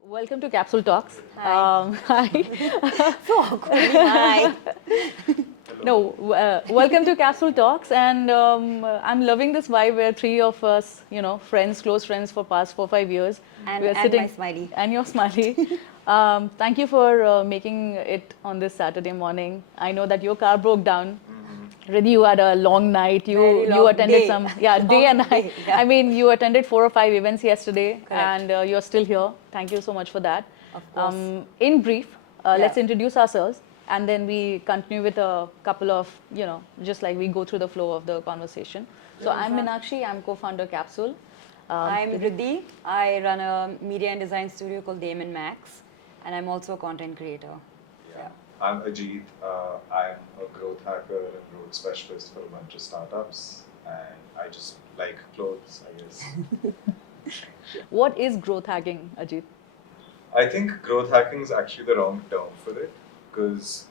Welcome to Capsule Talks. Hi. Hi. So awkwardly, hi. No, welcome to Capsule Talks, and I'm loving this vibe where three of us, friends, close friends for past 4-5 years. And, we're and my smiley. And you're smiley. Thank you for making it on this Saturday morning. I know that your car broke down. Ridhii, you had a long night. Very You long attended day. day and night. Day, yeah. I mean, you attended 4 or 5 events yesterday, Correct. and you're still here. Thank you so much for that. Of course. In brief, let's Yeah. introduce ourselves, and then we continue with a couple of, just like we go through the flow of the conversation. So I'm Meenakshi. I'm co-founder Capsul. I'm Ridhii. I run a media and design studio called Damon Max, and I'm also a content creator. Yeah. I'm Ajit. I'm a growth hacker and growth specialist for a bunch of startups, and I just like clothes, I guess. What is growth hacking, Ajit? I think growth hacking is actually the wrong term for it because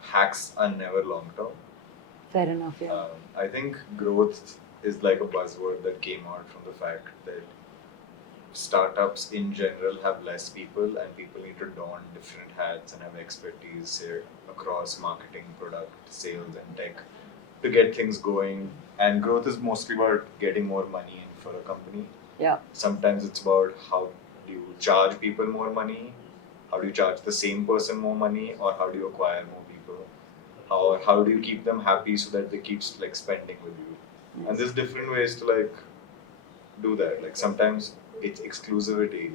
hacks are never long term. Fair enough, yeah. I think growth is like a buzzword that came out from the fact that startups in general have less people and people need to don different hats and have expertise say, across marketing, product, sales and tech to get things going. And growth is mostly about getting more money in for a company. Yeah. Sometimes it's about how do you charge people more money, how do you charge the same person more money, or how do you acquire more people, or how do you keep them happy so that they keep like spending with you. Yes. And there's different ways to like do that. Like sometimes it's exclusivity,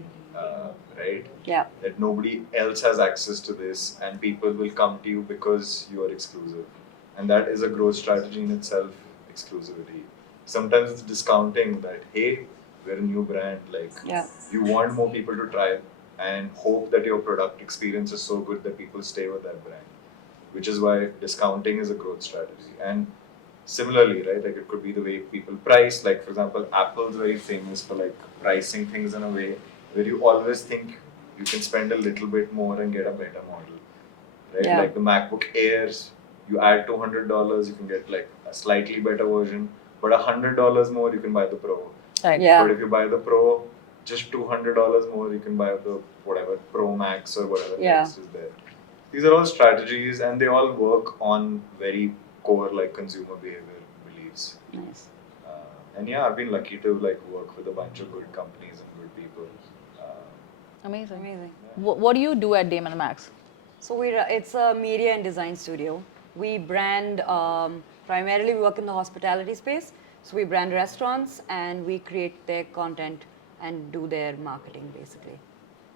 right? Yeah. That nobody else has access to this and people will come to you because you are exclusive. And that is a growth strategy in itself, exclusivity. Sometimes it's discounting that, hey, we're a new brand, like Yeah. you want more people to try and hope that your product experience is so good that people stay with that brand, which is why discounting is a growth strategy. And similarly, right, like it could be the way people price, like for example, Apple's very famous for like pricing things in a way where you always think you can spend a little bit more and get a better model, right? Yeah. Like the MacBook Airs, you add $200, you can get like a slightly better version, but $100 more, you can buy the Pro. Right. Yeah. But if you buy the Pro, just $200 more, you can buy the whatever Pro Max or whatever Yeah. next is there. These are all strategies, and they all work on very core like consumer behavior beliefs. Nice. And yeah, I've been lucky to like work with a bunch of good companies and good people. Amazing. Amazing. What do you do at Damon Max? So it's a media and design studio. We brand, primarily we work in the hospitality space. So we brand restaurants and we create their content and do their marketing basically.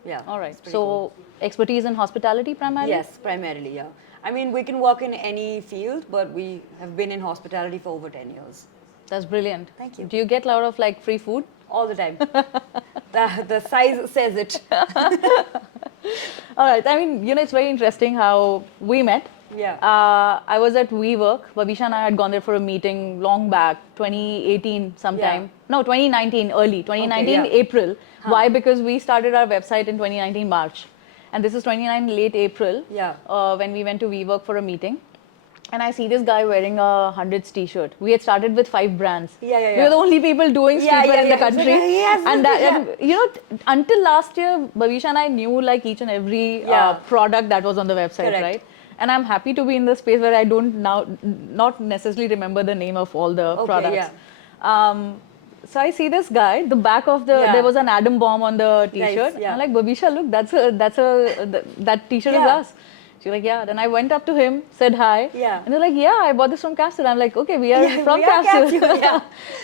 Yeah. All right. it's pretty So cool. expertise in hospitality primarily? Yes, primarily, yeah. I mean, we can work in any field, but we have been in hospitality for over 10 years. That's brilliant. Thank you. Do you get a lot of like free food? All the time. the size says it. All right. I mean, it's very interesting how we met. Yeah. I was at WeWork. Babisha and I had gone there for a meeting long back, 2018 sometime. Yeah. No, 2019, early. 2019 Okay, yeah. April. Why? Because we started our website in 2019 March. And this is 2019 late April. Yeah. When we went to WeWork for a meeting. And I see this guy wearing a 100s t-shirt. We had started with 5 brands. Yeah. We were the only people doing Yeah, streetwear in the yeah. country. Yes, and that, yeah. and until last year, Babisha and I knew like each and every Yeah. Product that was on the website, Correct. right? And I'm happy to be in the space where I don't now not necessarily remember the name of all the Okay, products. yeah. So I see this guy. The back of the Yeah. there was an atom bomb on the t-shirt. Nice, yeah. I'm like, Babisha, look, that t-shirt is Yeah. us. She's like, yeah. Then I went up to him, said hi. Yeah. And they're like, yeah, I bought this from Capsul. I'm like, okay, we are Yeah, from we are Capsul. Capsul, yeah.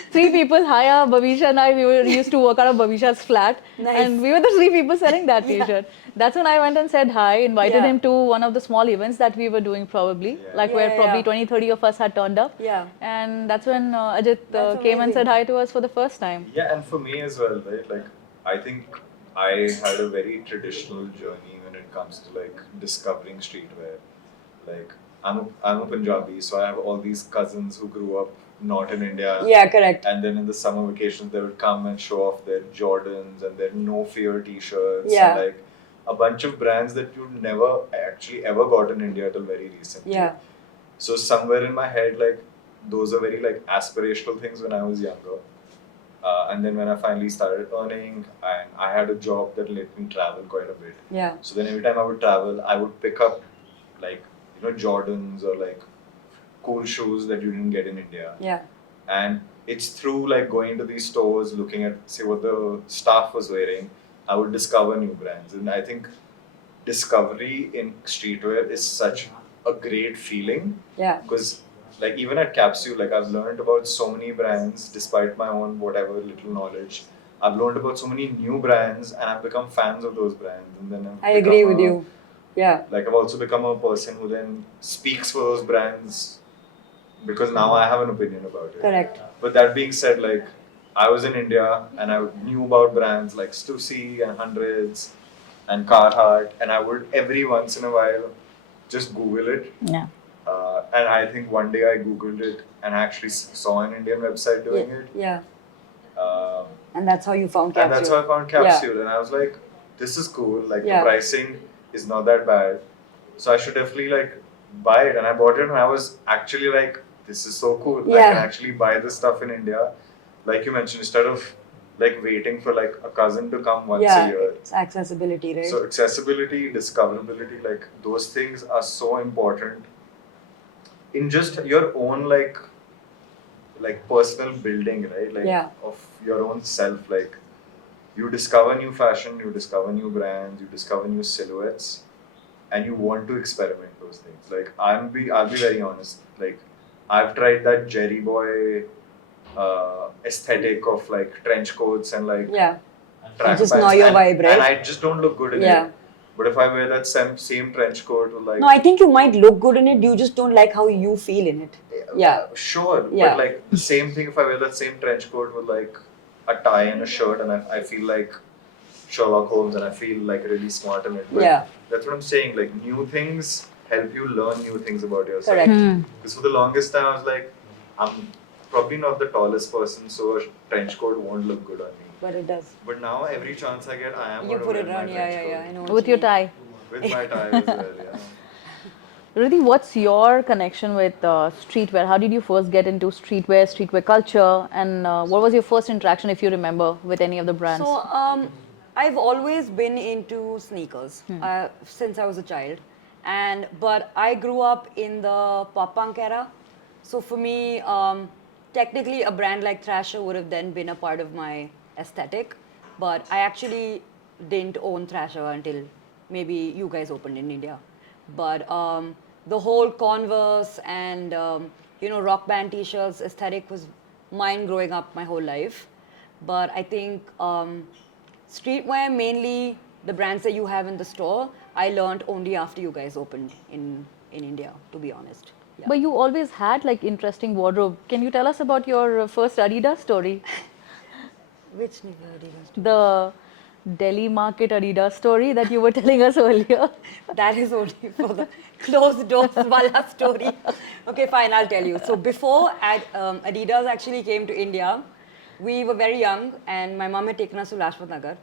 3 people, Haya, Babisha and I, used to work out of Babisha's flat. Nice. And we were the 3 people selling that Yeah. t-shirt. That's when I went and said hi, invited Yeah. him to one of the small events that we were doing probably. Yeah. Like Yeah, where yeah, probably yeah. 20, 30 of us had turned up. Yeah. And that's when Ajit That's came and amazing. said hi to us for the first time. Yeah, and for me as well, right? Like, I think I had a very traditional journey when it comes to like discovering streetwear. Like, I'm a Punjabi, so I have all these cousins who grew up not in India. Yeah, correct. And then in the summer vacations, they would come and show off their Jordans and their No Fear t-shirts. Yeah. And like a bunch of brands that you never actually ever got in India till very recently. Yeah. So somewhere in my head, like those are very like aspirational things when I was younger. And then when I finally started earning and I had a job that let me travel quite a bit. Yeah. So then every time I would travel, I would pick up like, Jordans or like cool shoes that you didn't get in India. Yeah. And it's through like going to these stores, looking at say what the staff was wearing, I would discover new brands. And I think discovery in streetwear is such a great feeling. Yeah. Because like even at Capsule, like I've learned about so many brands despite my own whatever little knowledge. I've learned about so many new brands and I've become fans of those brands. And then I agree with you. Yeah. Like I've also become a person who then speaks for those brands because now I have an opinion about it. Correct. But that being said, like I was in India and I knew about brands like Stussy and Hundreds and Carhartt, and I would every once in a while just Google it. Yeah. And I think one day I Googled it and actually saw an Indian website doing it. Yeah. Um, And that's how you found Capsule. and that's how I found Capsule. And I was like, this is cool. Like the pricing is not that bad. So I should definitely like buy it. And I bought it and I was actually like, this is so cool. I can actually buy this stuff in India. Like you mentioned, instead of like waiting for like a cousin to come once a year. It's accessibility, right? So accessibility, discoverability, like those things are so important in just your own like personal building, right? Like of your own self. Like you discover new fashion, you discover new brands, you discover new silhouettes, and you want to experiment those things. Like I'll be very honest. Like I've tried that Jerry Boy aesthetic of like trench coats and like track just pants, know your vibe, right? And I just don't look good in it. But if I wear that same trench coat with like no, I think you might look good in it. You just don't like how you feel in it. Yeah. Sure. But like the same thing if I wear that same trench coat with like a tie and a shirt and I feel like Sherlock Holmes and I feel like really smart in it. But that's what I'm saying. Like new things help you learn new things about yourself. Correct. Because for the longest time I was like, I'm probably not the tallest person, so a trench coat won't look good on me. But it does. But now every chance I get, I am You going to put wear it my on, trench coat. I know. With your tie. With my tie as well, yeah. Ridhii, what's your connection with streetwear? How did you first get into streetwear culture, and what was your first interaction, if you remember, with any of the brands? So, I've always been into sneakers since I was a child, but I grew up in the pop punk era. So for me, technically, a brand like Thrasher would have then been a part of my aesthetic, but I actually didn't own Thrasher until maybe you guys opened in India. But the whole Converse and rock band T-shirts aesthetic was mine growing up my whole life. But I think streetwear, mainly the brands that you have in the store, I learned only after you guys opened in India, to be honest. Yeah. But you always had like interesting wardrobe. Can you tell us about your first Adidas story? Which Adidas? The Delhi market Adidas story that you were telling us earlier. That is only for the closed doors wala story. Okay, fine, I'll tell you. So before Adidas actually came to India, we were very young and my mom had taken us to Lajpat Nagar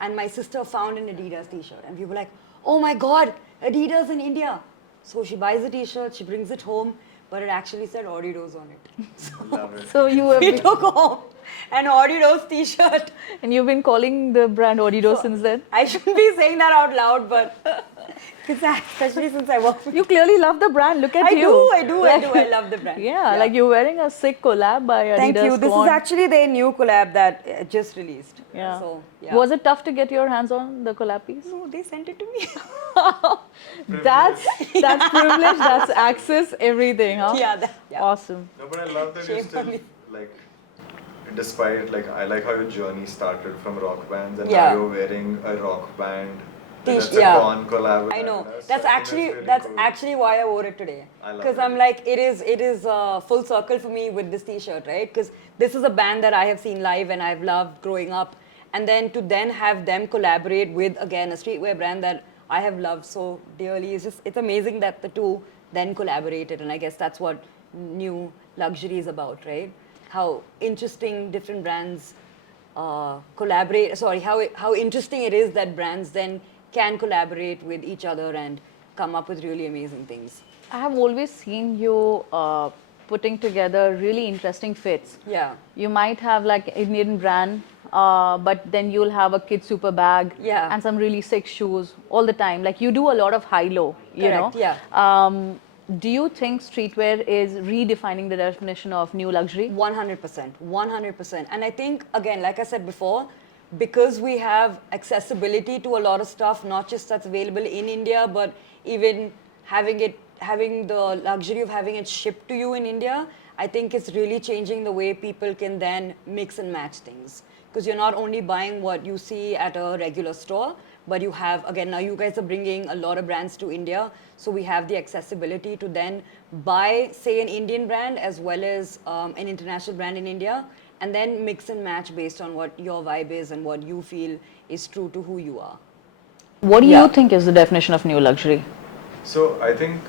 and my sister found an Adidas t-shirt and we were like, oh my god, Adidas in India. So she buys a t-shirt, she brings it home, but it actually said Adidas on it. So you have we took home an Adidas t-shirt. And you've been calling the brand Adidas since then? I shouldn't be saying that out loud, but especially since I work with you. Clearly love the brand. Look at you. I do. I love the brand. Yeah, like you're wearing a sick collab by Adidas. Thank you. This is actually their new collab that just released. Yeah. So, Was it tough to get your hands on the collab piece? No, they sent it to me. That's privilege. That's access. Everything, huh? Yeah. Awesome. No, but I love that you still like. Despite like I like how your journey started from rock bands and now you're wearing a rock band. That's a Con collab. I know. That's actually why I wore it today. Because I'm like, it is full circle for me with this t-shirt, right? Because this is a band that I have seen live and I've loved growing up, and then to have them collaborate with again a streetwear brand that I have loved so dearly. It's amazing that the two then collaborated, and I guess that's what new luxury is about, right? How interesting different brands collaborate. Sorry, how interesting it is that brands then can collaborate with each other and come up with really amazing things. I have always seen you putting together really interesting fits. Yeah. You might have like Indian brand, but then you'll have a kid super bag Yeah. and some really sick shoes all the time. Like you do a lot of high-low, you know. Correct, yeah. Do you think streetwear is redefining the definition of new luxury? 100%, 100%. And I think, again, like I said before, because we have accessibility to a lot of stuff, not just that's available in India, but even having the luxury of having it shipped to you in India, I think it's really changing the way people can then mix and match things. Because you're not only buying what you see at a regular store, but you have, again, now you guys are bringing a lot of brands to India, so we have the accessibility to then buy, say, an Indian brand as well as an international brand in India, and then mix and match based on what your vibe is and what you feel is true to who you are. What do Yeah. you think is the definition of new luxury? So I think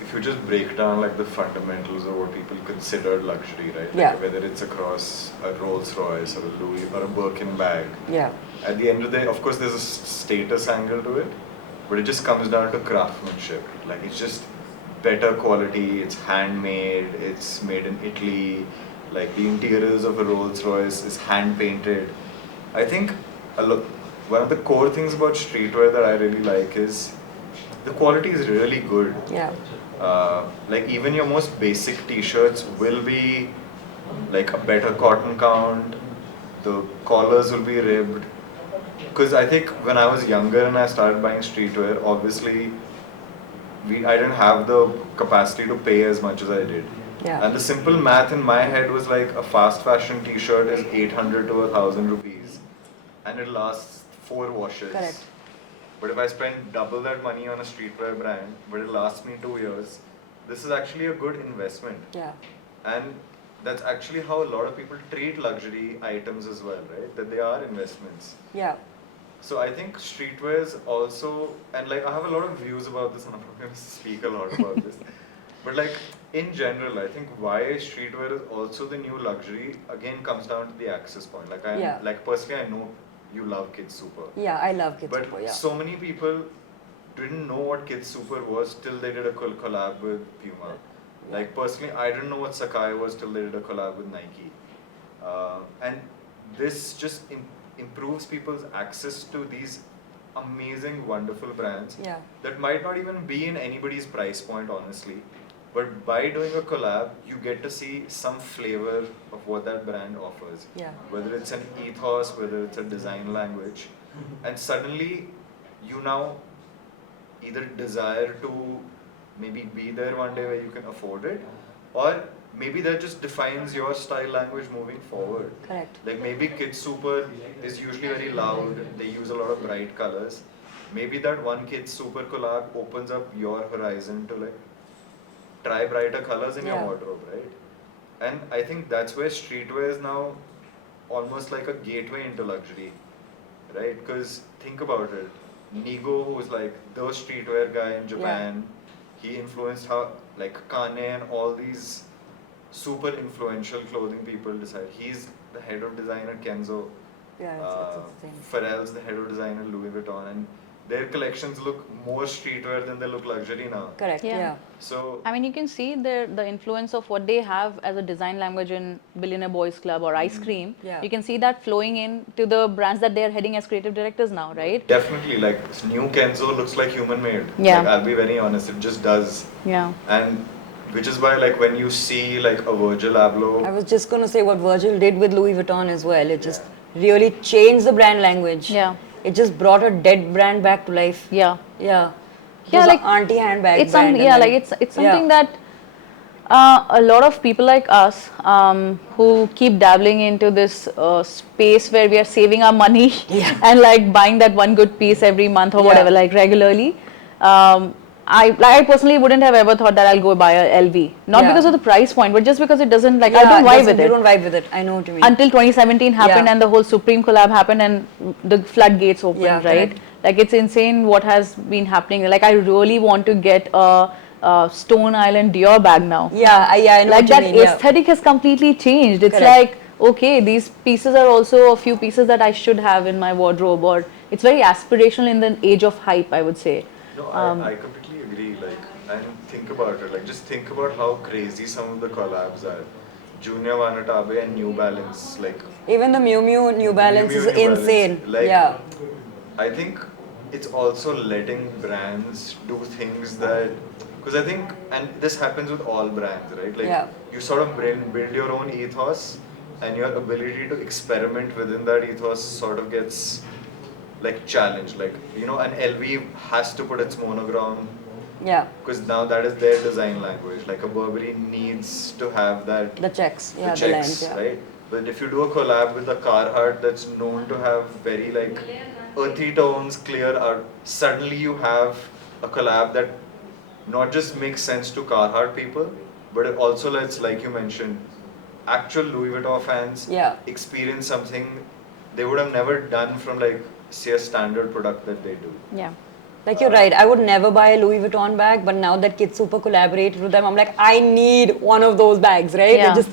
if you just break down like the fundamentals of what people consider luxury, right? Like Yeah. whether it's across a Rolls Royce or a Louis or a Birkin bag. Yeah. At the end of the day, of course, there's a status angle to it, but it just comes down to craftsmanship. Like it's just better quality. It's handmade. It's made in Italy. Like the interiors of a Rolls Royce is hand painted. I think one of the core things about streetwear that I really like is the quality is really good. Yeah. Like even your most basic t-shirts will be like a better cotton count, the collars will be ribbed. Because I think when I was younger and I started buying streetwear, obviously I didn't have the capacity to pay as much as I did. Yeah. And the simple math in my head was like a fast fashion t-shirt is 800 to 1000 rupees and it lasts 4 washes. Correct. But if I spend double that money on a streetwear brand, but it lasts me 2 years, this is actually a good investment. Yeah. And that's actually how a lot of people treat luxury items as well, right? That they are investments. Yeah. So I think streetwear is also, and like I have a lot of views about this and I'm not going to speak a lot about this. But like in general, I think why streetwear is also the new luxury again comes down to the access point. Like like personally I know you love Kids Super. Yeah, I love Kids But Super, yeah. so many people didn't know what Kids Super was till they did a collab with Puma. Like personally, I didn't know what Sakai was till they did a collab with Nike. And this just improves people's access to these amazing, wonderful brands Yeah. that might not even be in anybody's price point, honestly. But by doing a collab, you get to see some flavor of what that brand offers. Yeah. Whether it's an ethos, whether it's a design language. And suddenly, you now either desire to maybe be there one day where you can afford it, or maybe that just defines your style language moving forward. Correct. Like maybe Kids Super is usually very loud, they use a lot of bright colors. Maybe that one Kids Super collab opens up your horizon to like try brighter colors in your Yeah. wardrobe, right? And I think that's where streetwear is now almost like a gateway into luxury, right? Because think about it, Nigo, who's like the streetwear guy in Japan, he influenced how like Kanye and all these super influential clothing people decide. He's the head of design at Kenzo. Yeah, it's insane. Pharrell's the head of design at Louis Vuitton, and their collections look more streetwear than they look luxury now. Correct, Yeah. yeah. So I mean, you can see the influence of what they have as a design language in Billionaire Boys Club or Ice Cream. Yeah. You can see that flowing in to the brands that they are heading as creative directors now, right? definitely, like new Kenzo looks like human made. Yeah. Like, I'll be very honest, it just does. Yeah. And which is why like when you see like a Virgil Abloh, I was just going to say what Virgil did with Louis Vuitton as well. It just really changed the brand language. Yeah. It just brought a dead brand back to life. Yeah. Yeah. It Yeah, was like an auntie handbag it's brand. yeah, and like then- it's something that a lot of people like us who keep dabbling into this space where we are saving our money and like buying that one good piece every month or whatever, like regularly. I personally wouldn't have ever thought that I'll go buy a LV, not because of the price point, but just because it doesn't like I don't vibe with You it. don't vibe with it. I know what you mean. Until 2017 happened Yeah. and the whole Supreme collab happened and the floodgates opened, Yeah, right? correct. Like it's insane what has been happening. Like I really want to get a Stone Island Dior bag now. Yeah, I know Like what you that mean. Yeah. aesthetic has completely changed. It's Correct. like, okay, these pieces are also a few pieces that I should have in my wardrobe, or it's very aspirational in the age of hype, I would say. no, I completely agree. Like, and think about it, like just think about how crazy some of the collabs are. Junior Vanatabe and New Balance, like Even the Miu Miu New Balance Miu is Miu New Balance, insane. like, Yeah. I think it's also letting brands do things that, because I think, and this happens with all brands, right? Like Yeah. you sort of build your own ethos, and your ability to experiment within that ethos sort of gets like challenged. Like, you know, an LV has to put its monogram Yeah. because now that is their design language. Like a Burberry needs to have that The checks. Yeah, the the checks, lines. Yeah. right? But if you do a collab with a Carhartt that's known to have very like earthy tones, clear art, suddenly you have a collab that not just makes sense to Carhartt people, but it also lets, like you mentioned, actual Louis Vuitton fans Yeah. experience something they would have never done from like say a standard product that they do. Yeah. Like you're right, I would never buy a Louis Vuitton bag, but now that Kid Super collaborated with them, I'm like, I need one of those bags, right? Yeah. It's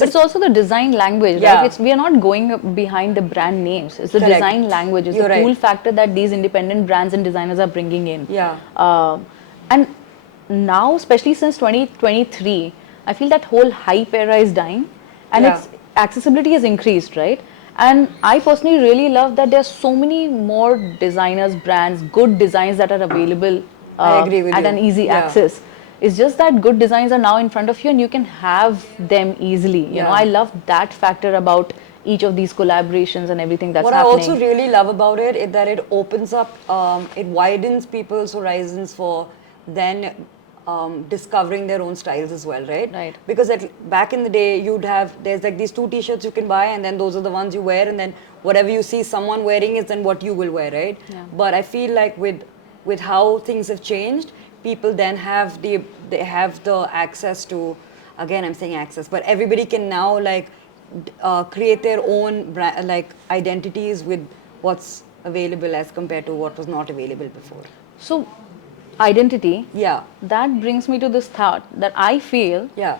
But it's also the design language, Yeah. right? We are not going behind the brand names. It's the Correct. design language. It's You're the cool right. factor that these independent brands and designers are bringing in. Yeah. And now, especially since 2023, I feel that whole hype era is dying, and Yeah. its accessibility has increased, right? And I personally really love that there's so many more designers, brands, good designs that are available I agree with at you. an easy Yeah. access. It's just that good designs are now in front of you and you can have them easily. You know, Yeah. I love that factor about each of these collaborations and everything that's What happening. I also really love about it is that it opens up, it widens people's horizons for then discovering their own styles as well, right? Right. Because back in the day, there's like these 2 t-shirts you can buy, and then those are the ones you wear, and then whatever you see someone wearing is then what you will wear, right? Yeah. But I feel like with how things have changed, people then have the access to, again I'm saying access, but everybody can now like create their own like identities with what's available as compared to what was not available before. So, identity, Yeah. that brings me to this thought that I feel Yeah.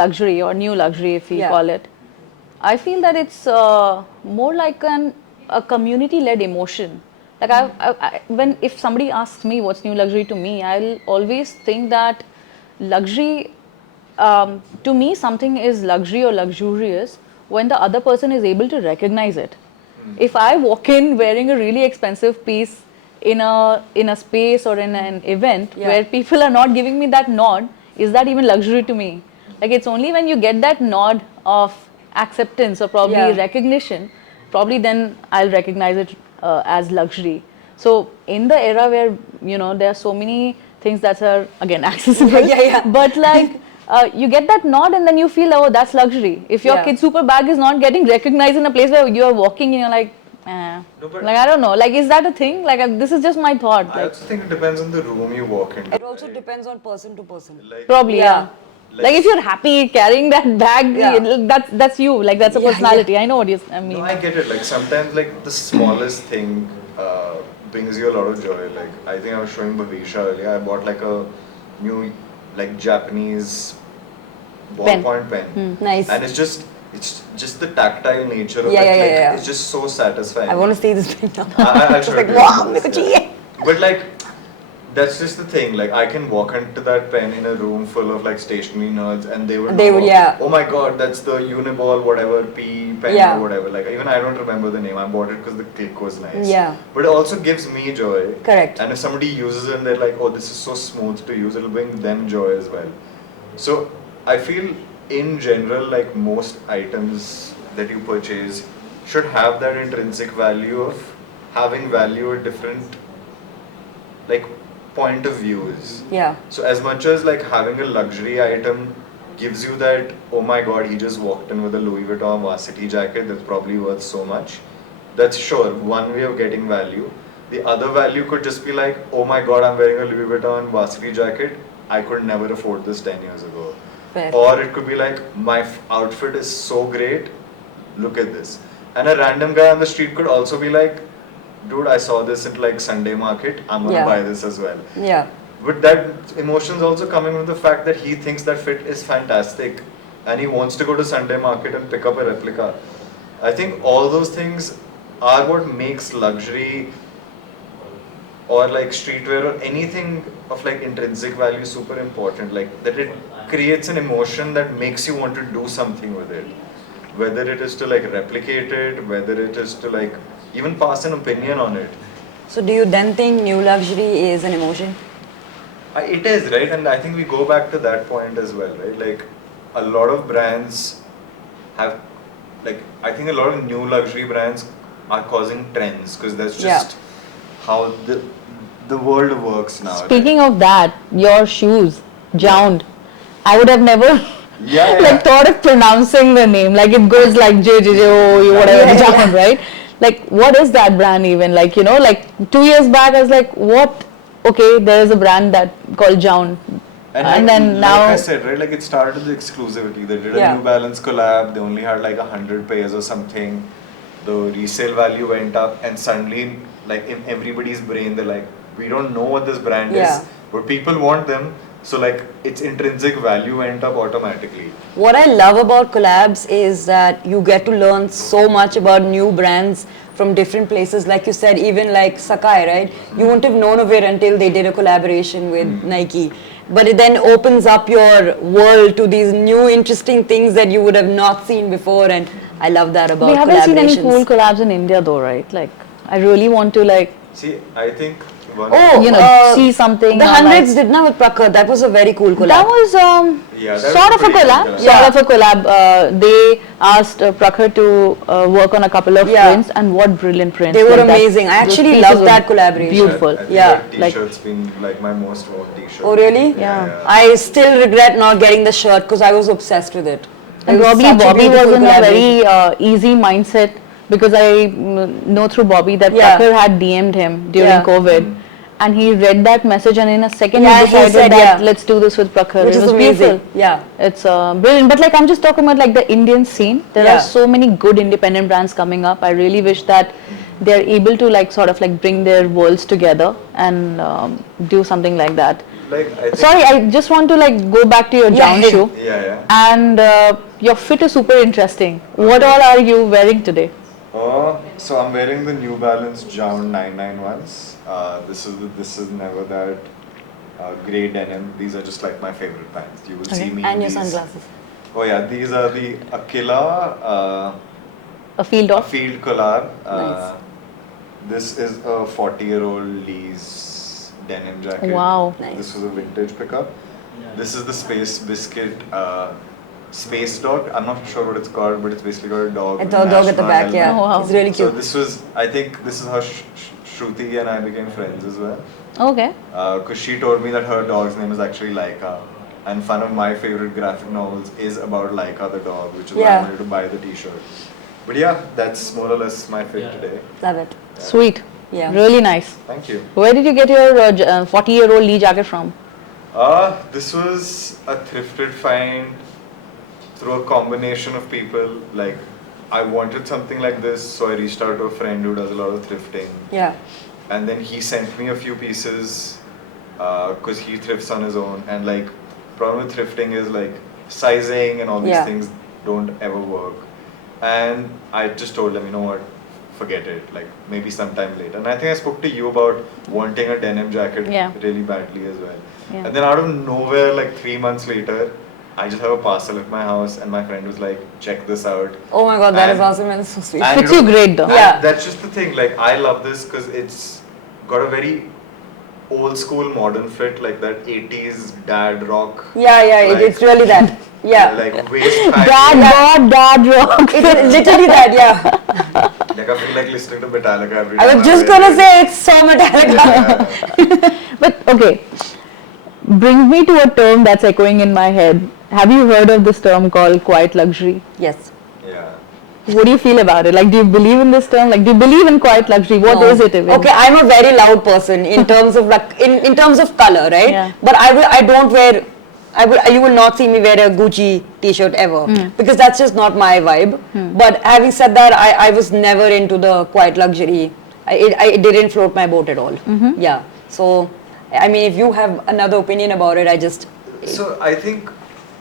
luxury or new luxury, if we Yeah. call it, I feel that it's more like a community-led emotion. Like when if somebody asks me what's new luxury to me, I'll always think that luxury, to me, something is luxury or luxurious when the other person is able to recognize it. If I walk in wearing a really expensive piece in a space or in an event Yeah. where people are not giving me that nod, is that even luxury to me? Like it's only when you get that nod of acceptance or probably Yeah. recognition, probably then I'll recognize it as luxury. So in the era where there are so many things that are again accessible, Yeah. but like you get that nod and then you feel, oh, that's luxury. If your Yeah. kid super bag is not getting recognized in a place where you are walking and you're like, No, but- like I don't know, like is that a thing? Like this is just my thought. I Like also think it depends on the room you walk into. It also right? depends on person to person. Like, probably Yeah. Like if you're happy carrying that bag, Yeah. that's you. Like that's a Yeah, personality. I know what I mean. No, I get it. Like sometimes, like the smallest thing brings you a lot of joy. Like I think I was showing Bhavisha earlier. I bought like a new, like Japanese Pen. ballpoint pen, Nice. and it's just the tactile nature of Yeah, it. yeah, like, yeah. It's just so satisfying. I want to see this thing now. I'll Just show like it to you wow, after meko this, yeah. chahiye. But like, that's just the thing. Like, I can walk into that pen in a room full of like stationery nerds, and they would. They know, would, yeah. Oh my God, that's the Uniball whatever P pen Yeah. or whatever. Like, even I don't remember the name. I bought it because the click was nice. Yeah. But it also gives me joy. Correct. And if somebody uses it and they're like, oh, this is so smooth to use, it'll bring them joy as well. So I feel in general, like most items that you purchase should have that intrinsic value of having value at different like point of views. Yeah. So as much as like having a luxury item gives you that, oh my God, he just walked in with a Louis Vuitton varsity jacket that's probably worth so much. That's sure one way of getting value. The other value could just be like, oh my God, I'm wearing a Louis Vuitton varsity jacket. I could never afford this 10 years ago. Fair. Or it could be like, my outfit is so great, look at this. And a random guy on the street could also be like, dude, I saw this at like Sunday market, I'm gonna Yeah. buy this as well. Yeah. But that emotion's also coming from the fact that he thinks that fit is fantastic and he wants to go to Sunday market and pick up a replica. I think all those things are what makes luxury or like streetwear or anything of like intrinsic value is super important. Like that it creates an emotion that makes you want to do something with it. Whether it is to like replicate it, whether it is to like even pass an opinion on it. So do you then think new luxury is an emotion? It is, right? And I think we go back to that point as well, right? Like a lot of brands have, like, I think a lot of new luxury brands are causing trends because that's just how the world works now. Speaking of that, your shoes, Jound. I would have never like thought of pronouncing the name. Like it goes like J J J O whatever Jound, right? Like what is that brand even? Like like 2 years back I was like, what? Okay, there is a brand that called Jound. And then like now, I said, right, like it started with exclusivity. They did a New Balance collab. They only had like 100 pairs or something. The resale value went up, and suddenly, like in everybody's brain, they're like, we don't know what this brand is, but people want them. So like its intrinsic value went up automatically. What I love about collabs is that you get to learn so much about new brands from different places. Like you said, even like Sakai, right? You wouldn't have known of it until they did a collaboration with Nike. But it then opens up your world to these new interesting things that you would have not seen before, and I love that about collaborations. we haven't seen any cool collabs in India though, right? Like I really want to like See, I think one see something. The hundreds did not with Prakhar. That was a very cool collab. That was that sort was of a pretty collab. cool. Sort of a collab. They asked Prakhar to work on a couple of prints, and what brilliant prints! They were like amazing. I actually loved that collaboration. Beautiful. I think that t-shirt's been like my most worn t-shirt. Oh really? Yeah. I still regret not getting the shirt because I was obsessed with it. And probably Bobby was in a very easy mindset because I know through Bobby that Prakhar had DM'd him during COVID. And he read that message, and in a second he decided that let's do this with Prakhar. Which it was is amazing. beautiful. Yeah, it's brilliant. But like I'm just talking about like the Indian scene. There are so many good independent brands coming up. I really wish that they're able to like sort of like bring their worlds together and do something like that. Like Sorry, I just want to like go back to your Jound shoe. And your fit is super interesting. What all are you wearing today? So I'm wearing the New Balance Jound 991s. This is never that grey denim. These are just like my favorite pants. You will see me. And in your these. sunglasses. Oh yeah, these are the Aquila. A field A field collab. This is a 40-year-old Lee's denim jacket. Wow. Nice. This was a vintage pickup. This is the Space Biscuit Space Dog. I'm not sure what it's called, but it's basically got a dog. A dog at the back, helmet. Oh, wow. It's really cute. So this was, I think this is how Shruti and I became friends as well. Okay. Because she told me that her dog's name is actually Laika. And one of my favorite graphic novels is about Laika the dog, which is why I wanted to buy the t-shirt. But yeah, that's more or less my fit today. Love it. Sweet. Yeah. Really nice. Thank you. Where did you get your 40-year-old Lee jacket from? This was a thrifted find through a combination of people. Like, I wanted something like this, so I reached out to a friend who does a lot of thrifting. Yeah. And then he sent me a few pieces because he thrifts on his own. And like, problem with thrifting is like sizing and all these things don't ever work. And I just told him, you know what, forget it. Like maybe sometime later. And I think I spoke to you about wanting a denim jacket really badly as well. Yeah. And then out of nowhere, like 3 months later, I just have a parcel at my house, and my friend was like, check this out. Oh my god, that is awesome and so sweet. Fits you great though. Yeah. That's just the thing, like I love this because it's got a very old school modern fit, like that 80s dad rock. Yeah, like, it's really that. Yeah. Like waist high. Dad rock. It is literally that, yeah. Like I feel like listening to Metallica every I time was just gonna say it's so Metallica. But okay, brings me to a term that's echoing in my head. Have you heard of this term called quiet luxury? Yes. Yeah. What do you feel about it? Like, do you believe in this term? Like, do you believe in quiet luxury? What is it even? Okay, I'm a very loud person in terms of like in terms of color, right? Yeah. But I don't wear. You will not see me wear a Gucci t-shirt ever because that's just not my vibe. But having said that, I was never into the quiet luxury. It didn't float my boat at all. Yeah. So, I mean, if you have another opinion about it, So I think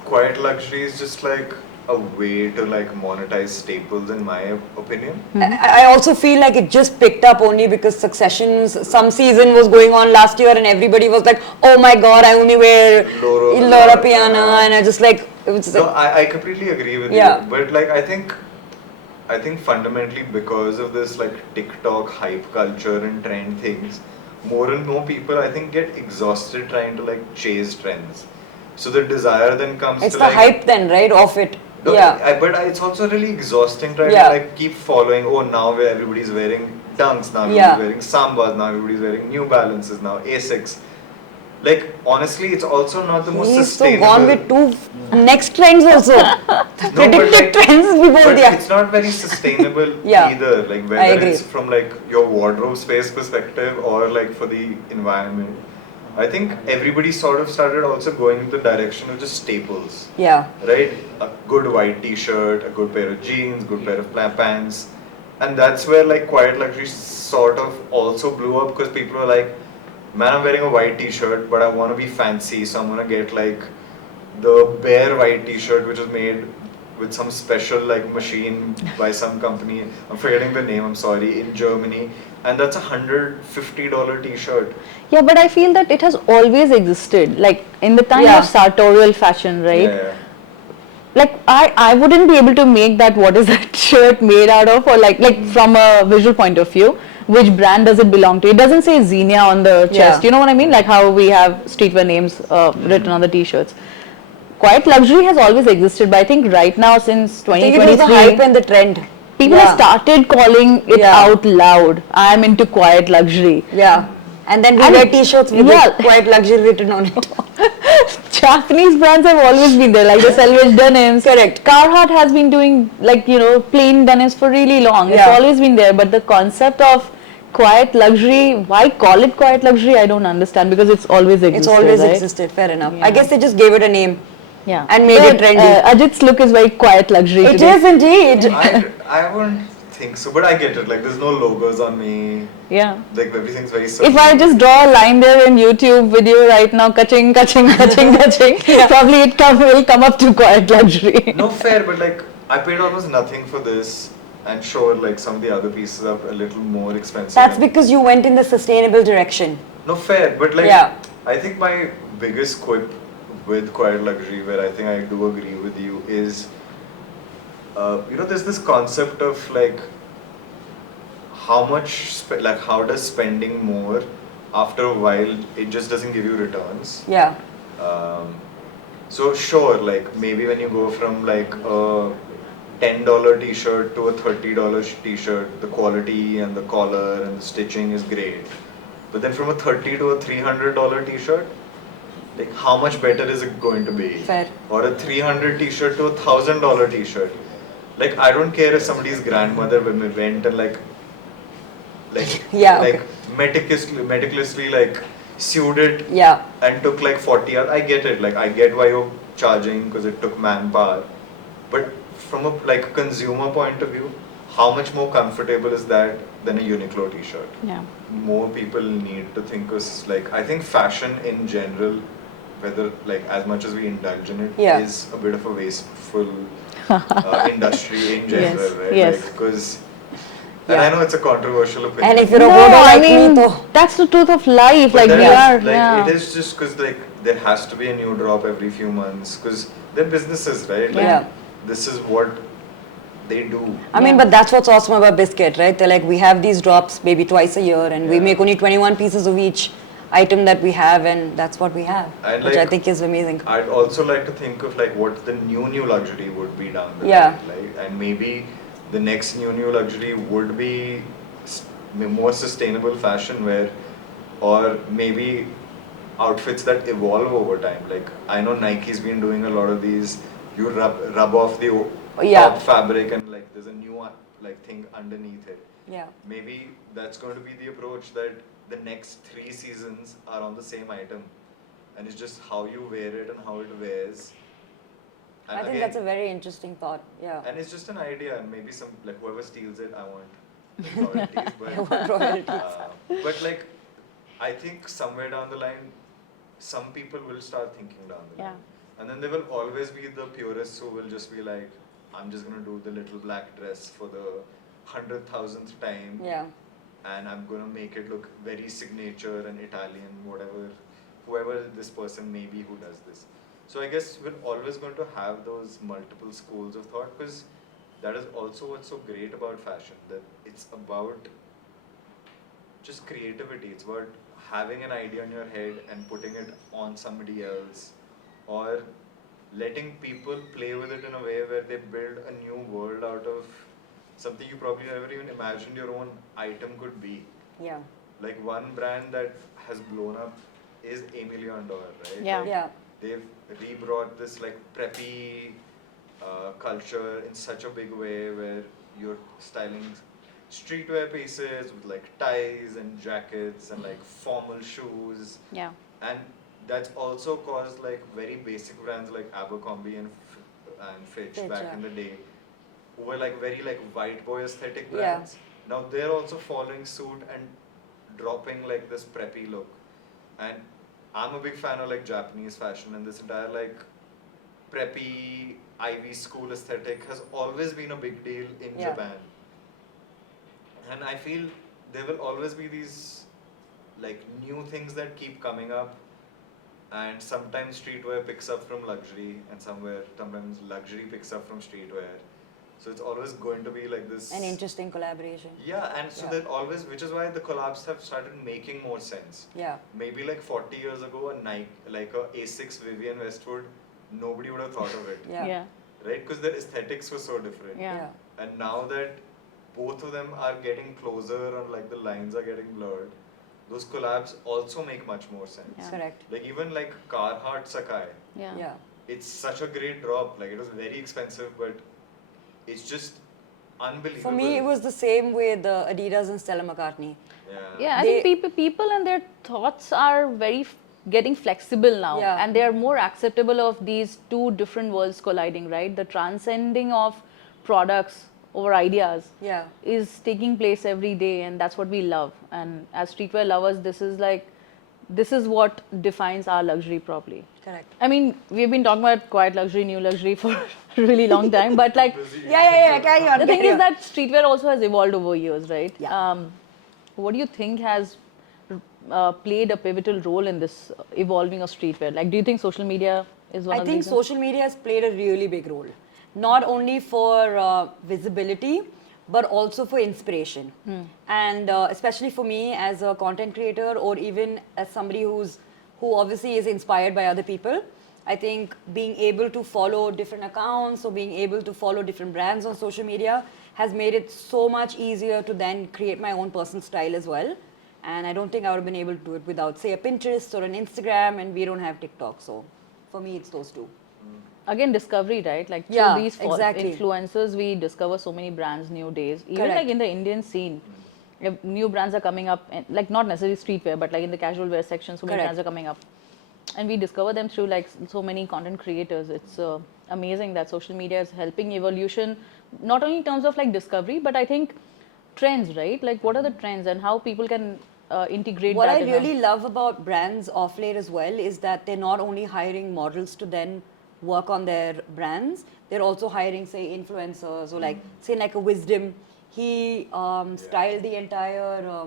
quiet luxury is just like a way to like monetize staples in my opinion. I also feel like it just picked up only because some season was going on last year and everybody was like, oh my god, I only wear Laura Piana, and I just like, it was just No, like, I completely agree with Yeah. you. But like I think fundamentally because of this like TikTok hype culture and trend things, more and more people I think get exhausted trying to like chase trends. So the desire then comes it's to the like hype then, right, of it. no, Yeah. it's also really exhausting trying Yeah. to like keep following. Oh, now where everybody's wearing Dunks, now Yeah. everybody's wearing Sambas, now everybody's wearing New Balances, now Asics. Like honestly, it's also not the most He's so sustainable. gone with two next trends also. No, Predicted but like, trends before but the it's not very sustainable Yeah. either. Like I whether agree. it's from like your wardrobe space perspective or like for the environment. I think everybody sort of started also going in the direction of just staples. Yeah. Right? A good white t-shirt, a good pair of jeans, good pair of pants. And that's where like quiet luxury sort of also blew up because people were like, man, I'm wearing a white t-shirt, but I want to be fancy, so I'm going to get like the bare white t-shirt which is made with some special like machine by some company. I'm forgetting the name, I'm sorry, in Germany. And that's $150 t-shirt. Yeah, but I feel that it has always existed. Like in the time Yeah. of sartorial fashion, right? Yeah. Like I wouldn't be able to make that what is that shirt made out of, or like from a visual point of view, which brand does it belong to? It doesn't say Xenia on the chest. Yeah. You know what I mean? Like how we have streetwear names written on the t-shirts. Quiet luxury has always existed, but I think right now since I think it was the 2023, hype and the trend. people Yeah. have started calling it Yeah. out loud. I'm into quiet luxury. Yeah. And then we And- wear t-shirts with yeah. quite luxury written on it. Japanese brands have always been there, like the Selvage denims. Correct. Carhartt has been doing like plain denims for really long. It's Yeah. always been there, but the concept of quiet luxury, why call it quiet luxury? I don't understand because it's always existed. It's always right? existed, fair enough. Yeah. I guess they just gave it a name. Yeah, and made it trendy. Ajit's look is very quiet luxury. It today. is indeed. I wouldn't think so, but I get it. Like, there's no logos on me. Yeah. Like, everything's very If I just draw a line there in YouTube video right now, kaching, probably it will come up to quiet luxury. No, fair, but like, I paid almost nothing for this, and sure, like, some of the other pieces are a little more expensive. That's because you went in the sustainable direction. No, fair, but like, Yeah. I think my biggest quip with quiet luxury, where I think I do agree with you, is, there's this concept of like, how does spending more, after a while, it just doesn't give you returns. Yeah. So sure, like maybe when you go from like a $10 t-shirt to a $30 t-shirt, the quality and the collar and the stitching is great. But then from a $30 to a $300 t-shirt, like how much better is it going to be? Fair. Or a $300 t-shirt to a $1,000 t-shirt. Like I don't care if somebody's grandmother went and like Yeah, like okay. meticulously like sewed it Yeah. and took like 40 hours. I get it, like I get why you're charging because it took manpower, but from a like consumer point of view, how much more comfortable is that than a Uniqlo t-shirt? Yeah. More people need to think of like, I think fashion in general, whether like as much as we indulge in it, Yeah. is a bit of a wasteful industry in general, Yes, right? yes. Like, because and Yeah. I know it's a controversial opinion. And if you're a No, hoarder I like mean, me, though. that's the truth of life. But Like there we is, are, like yeah. it is just because like there has to be a new drop every few months because they're businesses, right? Like, Yeah. This is what they do. I mean, Yeah. but that's what's awesome about Biscuit, right? They're like, we have these drops maybe twice a year and we Yeah. make only 21 pieces of each item that we have, and that's what we have, And which I like, think is amazing. I'd also like to think of like what the new luxury would be down the Yeah. line, like, and maybe the next new luxury would be more sustainable fashion wear, or maybe outfits that evolve over time. Like I know Nike's been doing a lot of these. You rub off the Yeah. top fabric and like there's a new like thing underneath it. Yeah. Maybe that's going to be the approach that the next 3 seasons are on the same item, and it's just how you wear it and how it wears. And I think again, that's a very interesting thought. Yeah. and it's just an idea, and maybe some like whoever steals it, I want royalties. But Royalties. but like, I think somewhere down the line, some people will start thinking down the Yeah. line. And then there will always be the purists who will just be like, I'm just gonna do the little black dress for the 100,000th time. Yeah. And I'm gonna make it look very signature and Italian, whatever, whoever this person may be who does this. So I guess we're always going to have those multiple schools of thought, because that is also what's so great about fashion, that it's about just creativity. It's about having an idea in your head and putting it on somebody else, or letting people play with it in a way where they build a new world out of something you probably never even imagined your own item could be. Yeah. Like one brand that has blown up is Aimee Leon Dore, right? Yeah. Like, Yeah. they've rebrought this like preppy culture in such a big way, where you're styling streetwear pieces with like ties and jackets and like formal shoes, Yeah. and that's also caused like very basic brands like Abercrombie and Fitch Fitch, back yeah. in the day, who were like very like white boy aesthetic Yeah. brands. Now they're also following suit and dropping like this preppy look. And I'm a big fan of like Japanese fashion, and this entire like preppy Ivy school aesthetic has always been a big deal in Yeah. Japan. And I feel there will always be these like new things that keep coming up, and sometimes streetwear picks up from luxury, and sometimes luxury picks up from streetwear. So it's always going to be like this. An interesting collaboration. Yeah, and so Yeah. that always, which is why the collabs have started making more sense. Yeah. Maybe like 40 years ago, a Nike, like a A6 Vivienne Westwood, nobody would have thought of it, Yeah. Yeah. right? Because their aesthetics were so different. Yeah. And now that both of them are getting closer, and like the lines are getting blurred, those collabs also make much more sense. Yeah. Correct. Like even like Carhartt Sakai, Yeah. Yeah. it's such a great drop. Like it was very expensive, but it's just unbelievable. For me, it was the same with Adidas and Stella McCartney. Yeah, I They- think people and their thoughts are very getting flexible now, Yeah. and they are more acceptable of these two different worlds colliding, right? The transcending of products over ideas Yeah. is taking place every day, and that's what we love. And as streetwear lovers, this is what defines our luxury properly. Correct. I mean, we've been talking about quiet luxury, new luxury for a really long time, but like Yeah. Carry on. the thing carry is on. that streetwear also has evolved over years, right? Yeah. What do you think has played a pivotal role in this evolving of streetwear? Like, do you think social media is one I of the think reasons? social media has played a really big role, not only for visibility, but also for inspiration. And especially for me as a content creator, or even as somebody who obviously is inspired by other people, I think being able to follow different accounts or being able to follow different brands on social media has made it so much easier to then create my own personal style as well. And I don't think I would have been able to do it without, say, a Pinterest or an Instagram, and we don't have TikTok. So for me, it's those two. Again, discovery, right? Like, Yeah, through these exactly. influencers, we discover so many brands nowadays. Even Correct. like in the Indian scene, if new brands are coming up, and, like not necessarily streetwear, but like in the casual wear section, so many Correct. brands are coming up. And we discover them through like so many content creators. It's amazing that social media is helping evolution, not only in terms of like discovery, but I think trends, right? Like, what are the trends and how people can integrate What that I in really love about brands off late as well is that they're not only hiring models to then work on their brands, they're also hiring, say, influencers, or like, say, like a Wisdom. He styled the entire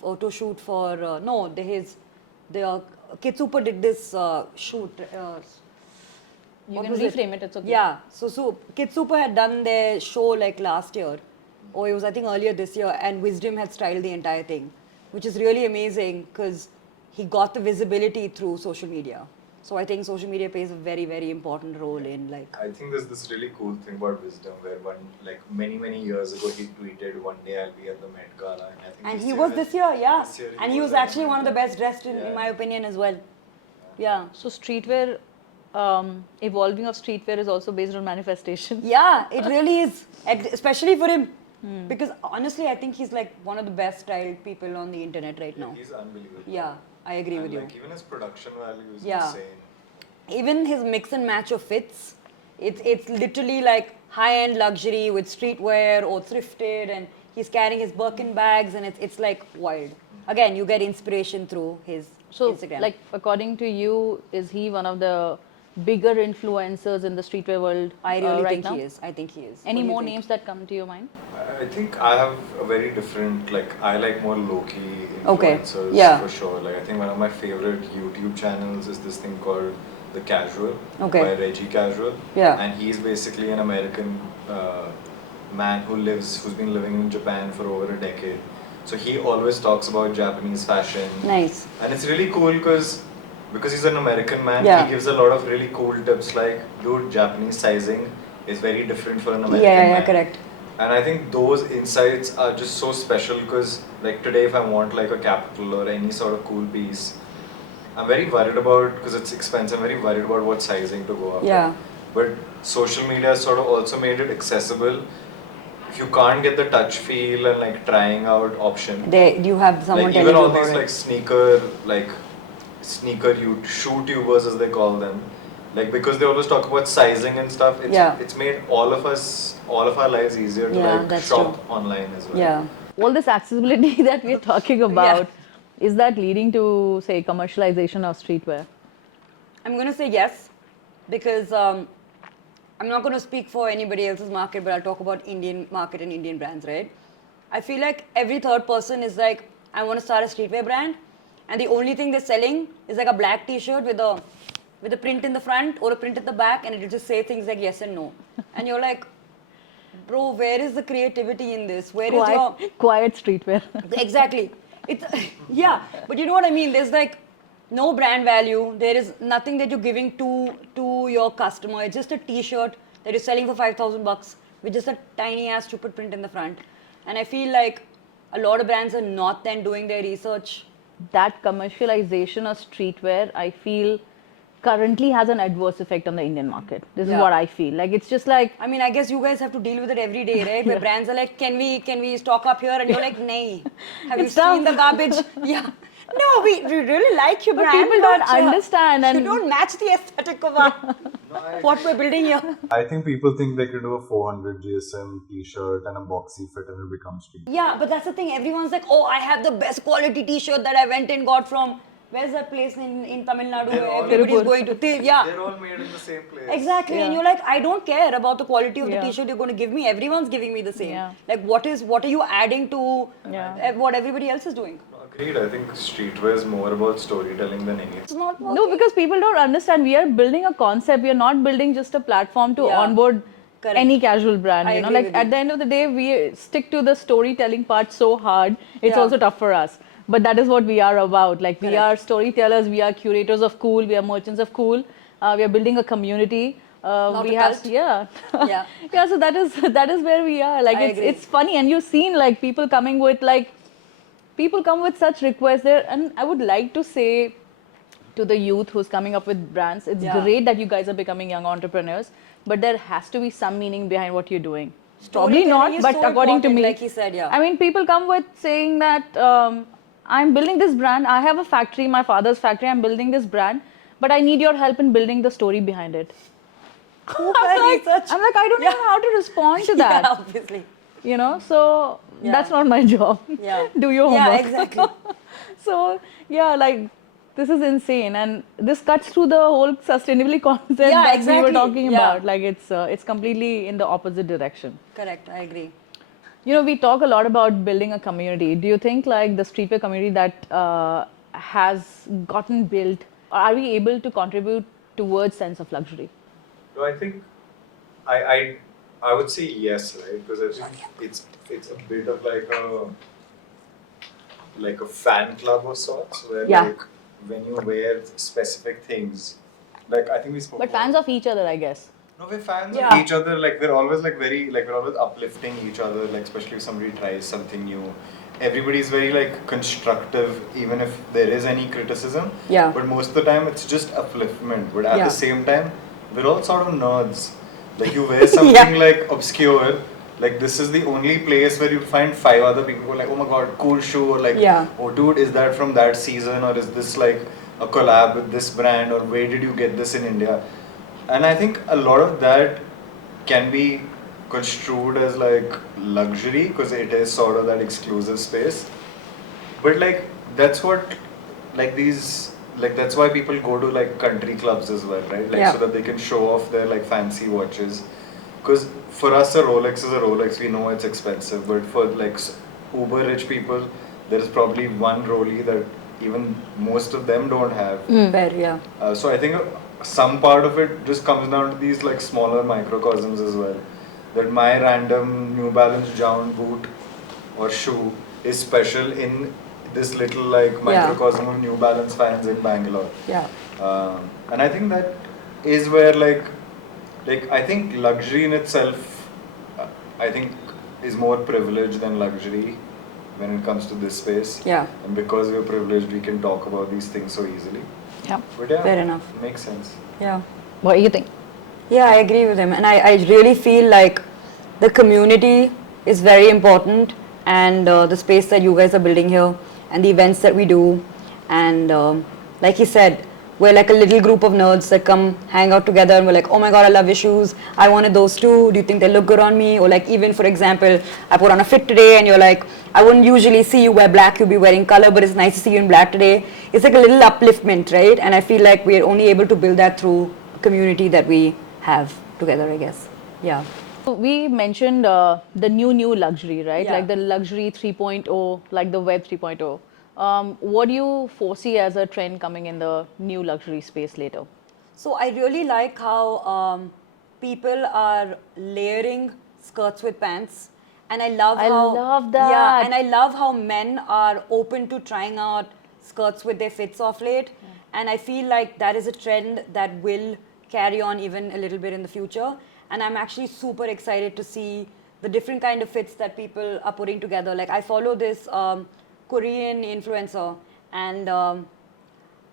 photo shoot for, the Kid Super did this shoot. You what can was it? reframe it, it's okay. Yeah, so Kid Super had done their show like last year, or it was I think earlier this year, and Wisdom had styled the entire thing, which is really amazing because he got the visibility through social media. So I think social media plays a very, very important role in like. I think there's this really cool thing about Wisdom, where many years ago he tweeted, "One day I'll be at the Met Gala," and I think And this he year was has- this year, yeah. this year And he was at the actually Met one of the Gala. best dressed in my opinion as well. Yeah. So streetwear, evolving of streetwear is also based on manifestation. Yeah, it really is, especially for him. Because honestly, I think he's like one of the best styled people on the internet right now. He's unbelievable. Yeah, I agree with you. Like even his production value is Yeah. insane. Even his mix and match of fits, it's literally like high-end luxury with streetwear or thrifted, and he's carrying his Birkin bags, and it's like wild. Again, you get inspiration through his So, Instagram. like, according to you, is he one of the bigger influencers in the streetwear world I really right think now? he is. I think he is. Any What do you more think? names that come to your mind? I think I have a very different, like, I like more low-key Okay, influencers yeah. for sure. Like, I think one of my favorite YouTube channels is this thing called The Casual Okay. by Ridhii Casual. Yeah. And he's basically an American man who's been living in Japan for over a decade. So he always talks about Japanese fashion. Nice. And it's really cool because he's an American man, Yeah. he gives a lot of really cool tips like, dude, Japanese sizing is very different for an American Yeah, man. correct. And I think those insights are just so special because, like, today if I want like a Capsul or any sort of cool piece, I'm very worried about, because it's expensive, I'm very worried about what sizing to go after. Yeah. But social media has sort of also made it accessible. If you can't get the touch feel and like trying out option, You have someone like telling even you all about these it. sneaker shoe tubers as they call them, like because they always talk about sizing and stuff. It's made all of our lives easier to Yeah, like that's shop true. online as well. Yeah. All this accessibility that we're talking about, is that leading to, say, commercialization of streetwear? I'm going to say yes, because I'm not going to speak for anybody else's market, but I'll talk about Indian market and Indian brands, right? I feel like every third person is like, I want to start a streetwear brand, and the only thing they're selling is like a black t-shirt with a print in the front or a print at the back, and it'll just say things like yes and no. And you're like, bro, where is the creativity in this? Where is your... Quiet streetwear. Exactly. It's yeah, but you know what I mean. There's like no brand value. There is nothing that you're giving to your customer. It's just a T-shirt that you're selling for $5,000 with just a tiny ass stupid print in the front. And I feel like a lot of brands are not then doing their research. That commercialization of streetwear, I feel, currently has an adverse effect on the Indian market. This is what I feel. Like, it's just like... I mean, I guess you guys have to deal with it every day, right? Where brands are like, can we stock up here? And you're like, nay. Have you seen the garbage? Yeah. No, we really like your brand. People don't understand. You And don't match the aesthetic of what we're building here. I think people think they could do a 400 GSM t-shirt and a boxy fit and it'll become street. Yeah, but that's the thing. Everyone's like, oh, I have the best quality t-shirt that I went and got from... Where's that place in Tamil Nadu where everybody's going to? They're all made in the same place. Exactly, and you're like, I don't care about the quality of the t-shirt you're going to give me. Everyone's giving me the same. Yeah. Like, what are you adding to what everybody else is doing? Agreed. I think streetwear is more about storytelling than anything. It's not working. no, because people don't understand. We are building a concept. We are not building just a platform to onboard Correct. any casual brand. I You know, agree like with at you. the end of the day, we stick to the storytelling part so hard. It's Yeah. also tough for us. But that is what we are about. Like, we Correct. are storytellers. We are curators of cool. We are merchants of cool. We are building a community. Not We a have cult. yeah. Yeah. Yeah. So that is where we are. Like, I agree. it's funny, and you've seen like people coming with like. People come with such requests there, and I would like to say to the youth who's coming up with brands, it's great that you guys are becoming young entrepreneurs, but there has to be some meaning behind what you're doing. Probably Storytelling not, is but so according to important, me, like he said, yeah. I mean, people come with saying that I'm building this brand, I have a factory, my father's factory, I'm building this brand, but I need your help in building the story behind it. I'm like, I don't know how to respond to that. Yeah, obviously. You know, so that's not my job. Yeah. Do your homework. Yeah, exactly. So, yeah, like, this is insane, and this cuts through the whole sustainability concept Yeah, that we exactly. were talking Yeah. about. Like, it's completely in the opposite direction. Correct, I agree. You know, we talk a lot about building a community. Do you think, like, the streetwear community that has gotten built, are we able to contribute towards sense of luxury? No, I think I would say yes, right? Because I think it's a bit of like a fan club of sorts, where like when you wear specific things, like I think we spoke. But about fans of each other, I guess. No, we're fans of each other. Like we're always we're always uplifting each other. Like especially if somebody tries something new, everybody's very like constructive, even if there is any criticism. Yeah. But most of the time, it's just upliftment. But at the same time, we're all sort of nerds. Like you wear something like obscure. Like this is the only place where you find 5 other people who are like, oh my god, cool shoe, or like, oh dude, is that from that season, or is this like a collab with this brand, or where did you get this in India? And I think a lot of that can be construed as like luxury because it is sort of that exclusive space. But like that's what like these like that's why people go to like country clubs as well, right? Like Yeah. so that they can show off their like fancy watches. Because for us, a Rolex is a Rolex. We know it's expensive, but for like uber rich people, there is probably one Rollie that even most of them don't have. Fair, yeah. So I think some part of it just comes down to these like smaller microcosms as well. That my random New Balance Jown boot or shoe is special in this little like microcosm of New Balance fans in Bangalore. Yeah. And I think that is where like I think luxury in itself, I think is more privileged than luxury when it comes to this space. Yeah. And because we're privileged, we can talk about these things so easily. Yeah. But yeah, Fair enough. makes sense. Yeah. What do you think? Yeah, I agree with him. And I really feel like the community is very important, and the space that you guys are building here and the events that we do. And like he said, we're like a little group of nerds that come hang out together and we're like, oh my god, I love your shoes. I wanted those too. Do you think they look good on me? Or like even for example, I put on a fit today and you're like, I wouldn't usually see you wear black, you'll be wearing color, but it's nice to see you in black today. It's like a little upliftment, right? And I feel like we're only able to build that through a community that we have together, I guess. Yeah. We mentioned the new luxury, right? Yeah. Like the luxury 3.0, like the web 3.0. What do you foresee as a trend coming in the new luxury space later? So I really like how people are layering skirts with pants, and I love I how love that. Yeah, and I love how men are open to trying out skirts with their fits off late, and I feel like that is a trend that will carry on even a little bit in the future. And I'm actually super excited to see the different kind of fits that people are putting together. Like I follow this Korean influencer, and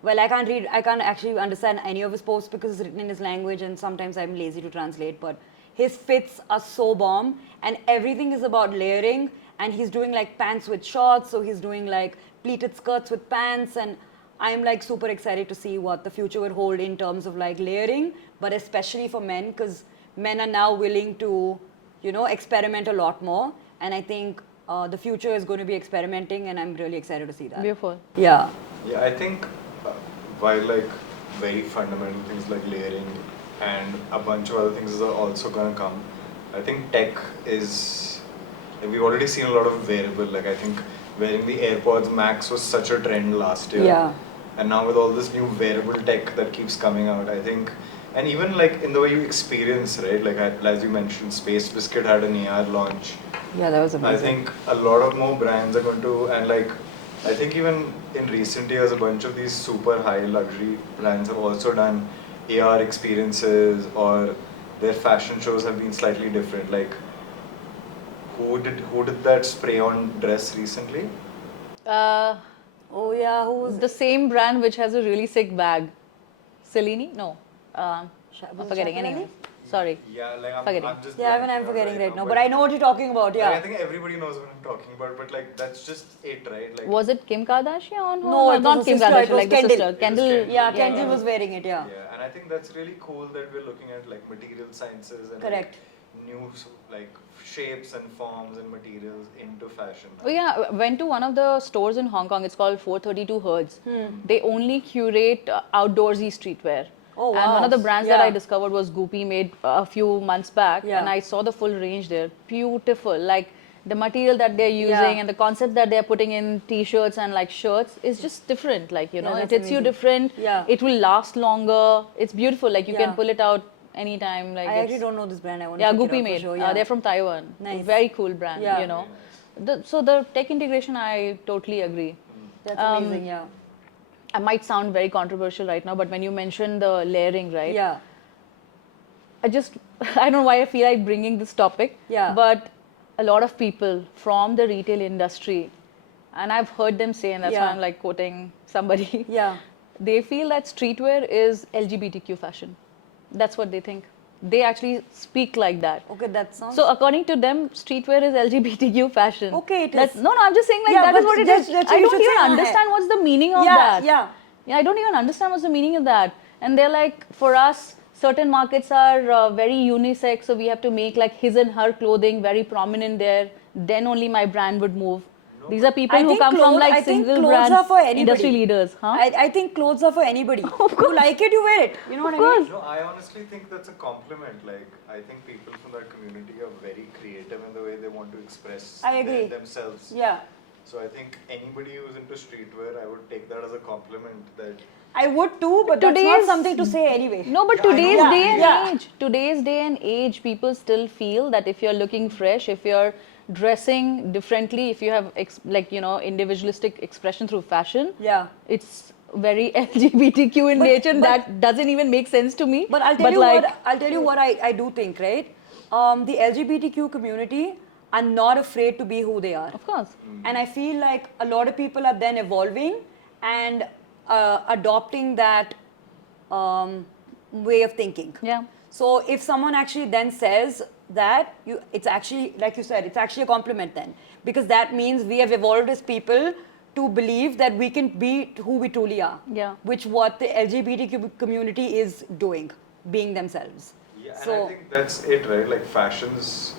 well, I can't actually understand any of his posts because it's written in his language, and sometimes I'm lazy to translate. But his fits are so bomb, and everything is about layering. And he's doing like pants with shorts, so he's doing like pleated skirts with pants, and I'm like super excited to see what the future will hold in terms of like layering, but especially for men, because men are now willing to, you know, experiment a lot more. And I think the future is going to be experimenting, and I'm really excited to see that. Beautiful. Yeah. Yeah, I think while like very fundamental things like layering and a bunch of other things are also gonna come, I think tech is, like, we've already seen a lot of wearable. Like I think wearing the AirPods Max was such a trend last year. Yeah. And now with all this new wearable tech that keeps coming out, I think, and even like in the way you experience, right? Like as you mentioned, Space Biscuit had an AR launch. Yeah, that was I amazing. think a lot of more brands are going to, and like, I think even in recent years, a bunch of these super high luxury brands have also done AR experiences, or their fashion shows have been slightly different. Like, who did that spray-on dress recently? Oh yeah, who was The same brand which has a really sick bag. Cellini? No. I'm was it forgetting. Schiaparelli? Anyway, sorry. Yeah, like Forgetting. I'm just Yeah, even blanking I'm out forgetting right now, but but I know what you're talking about. I Yeah. think everybody knows what I'm talking about, but like that's just it, right? Like, Was it Kim Kardashian on her? No, it was not her Kim sister, it Kardashian, was like the Kendall. sister. It was Kendall. Kendall. Yeah, Yeah, Kenji yeah. was wearing it. Yeah. yeah, and I think that's really cool that we're looking at like material sciences and Correct. like, new like shapes and forms and materials into fashion. Oh yeah, I went to one of the stores in Hong Kong. It's called 432 Hertz. Hmm. They only curate outdoorsy streetwear. Oh, And one wow. of the brands that Yeah. I discovered was Goopy, made a few months back, Yeah. and I saw the full range there. Beautiful, like the material that they're using Yeah. and the concept that they're putting in t-shirts and like shirts is just different. Like, you Yeah, know, it that's hits you amazing. different. Yeah. It will last longer. It's beautiful. Like you Yeah. can pull it out anytime. Like I it's- actually don't know this brand. I want yeah, to check Goopy it out made. for sure. Yeah. They're from Taiwan. Nice. Very cool brand. Yeah. You know, so the tech integration, I totally agree. That's amazing. Yeah. I might sound very controversial right now, but when you mentioned the layering, right? Yeah. I don't know why I feel like bringing this topic. Yeah. But a lot of people from the retail industry, and I've heard them say, and that's why Yeah. I'm like quoting somebody. Yeah. They feel that streetwear is LGBTQ fashion. That's what they think. They actually speak like that. Okay, that sounds. So according to them, streetwear is LGBTQ fashion. Okay, it That's, is. no, I'm just saying like Yeah, that is but what it that's- is. that's what I you don't should even say, understand what's the meaning of yeah, that. yeah. Yeah, I don't even understand what's the meaning of that. And they're like, for us, certain markets are very unisex, so we have to make like his and her clothing very prominent there. Then only my brand would move. These are people I who think come from I like think single clothes brands, are for anybody. industry leaders, huh? I think clothes are for anybody. You like it, you wear it. You know what I mean? No, I honestly think that's a compliment. Like, I think people from that community are very creative in the way they want to express I agree. themselves. Yeah. So I think anybody who's into streetwear, I would take that as a compliment. That I would too, but that's not something to say anyway. No, but Yeah, I today's know. day and Yeah. age, today's day and age, people still feel that if you're looking fresh, if you're dressing differently, if you have individualistic expression through fashion, Yeah. it's very LGBTQ in nature. And that doesn't even make sense to me. But I'll tell you what I do think, right? The LGBTQ community are not afraid to be who they are. Of course. And I feel like a lot of people are then evolving and adopting that way of thinking. Yeah. So if someone actually then says that, it's actually, like you said, it's actually a compliment then. Because that means we have evolved as people to believe that we can be who we truly are. Yeah. Which what the LGBTQ community is doing, being themselves. Yeah, So, and I think that's it, right? Like fashions,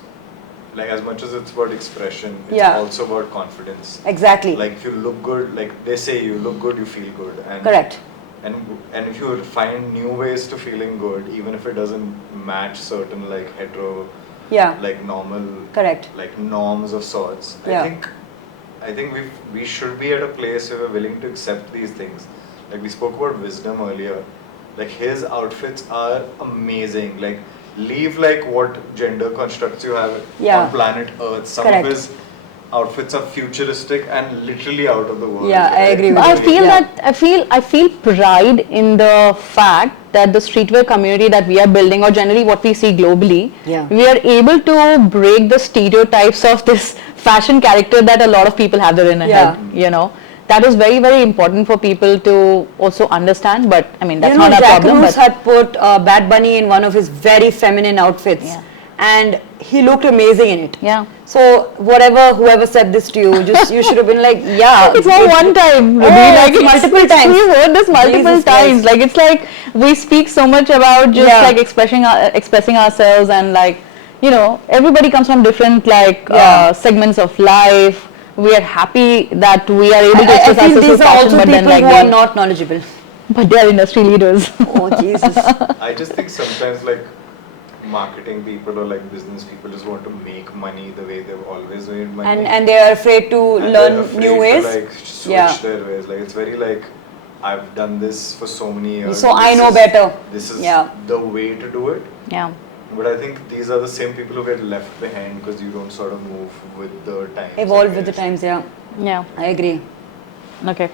like as much as it's about expression, it's Yeah. also about confidence. exactly. Like if you look good, like they say you look good, you feel good. And Correct. And if you find new ways to feeling good, even if it doesn't match certain like hetero, Yeah. like normal, Correct. like norms of sorts. Yeah. I think we should be at a place where we're willing to accept these things. Like we spoke about wisdom earlier. Like his outfits are amazing. Like leave like what gender constructs you have Yeah. on planet Earth. Some Correct. of his outfits are futuristic and literally out of the world. Yeah, I agree with I you. feel Yeah. that I feel pride in the fact that the streetwear community that we are building, or generally what we see globally, Yeah. we are able to break the stereotypes of this fashion character that a lot of people have their inner Yeah. head. You know, that is very, very important for people to also understand. But I mean, that's You know, not our Jack problem. Bruce But had put Bad Bunny in one of his very feminine outfits, Yeah. and he looked amazing in it. yeah. So whoever said this to you, just you should have been like, yeah. It's not one time, Oh, Ridhii. it's multiple times. We heard this multiple Jesus times. Christ. Like it's like we speak so much about just Yeah. like expressing ourselves, and like everybody comes from different Yeah. segments of life. We are happy that we are able to I express feel ourselves these through are fashion, also but then people like who are not knowledgeable. but they are industry leaders. Oh Jesus. I just think sometimes like marketing people or like business people just want to make money the way they've always made money. And they are afraid to And learn they're afraid new ways. to, like switch Yeah. their ways. Like it's very like I've done this for so many years. So I This know is- better. This is Yeah. the way to do it. Yeah. But I think these are the same people who get left behind because you don't sort of move with the times. I Evolve with the guess. times, yeah. Yeah. I agree. Okay.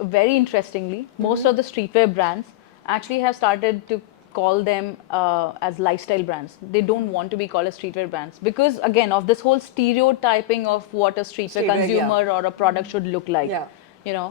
Very interestingly, most of the streetwear brands actually have started to call them as lifestyle brands. They don't want to be called as streetwear brands because, again, of this whole stereotyping of what a streetwear Streetwear, consumer or a product should look like. Yeah.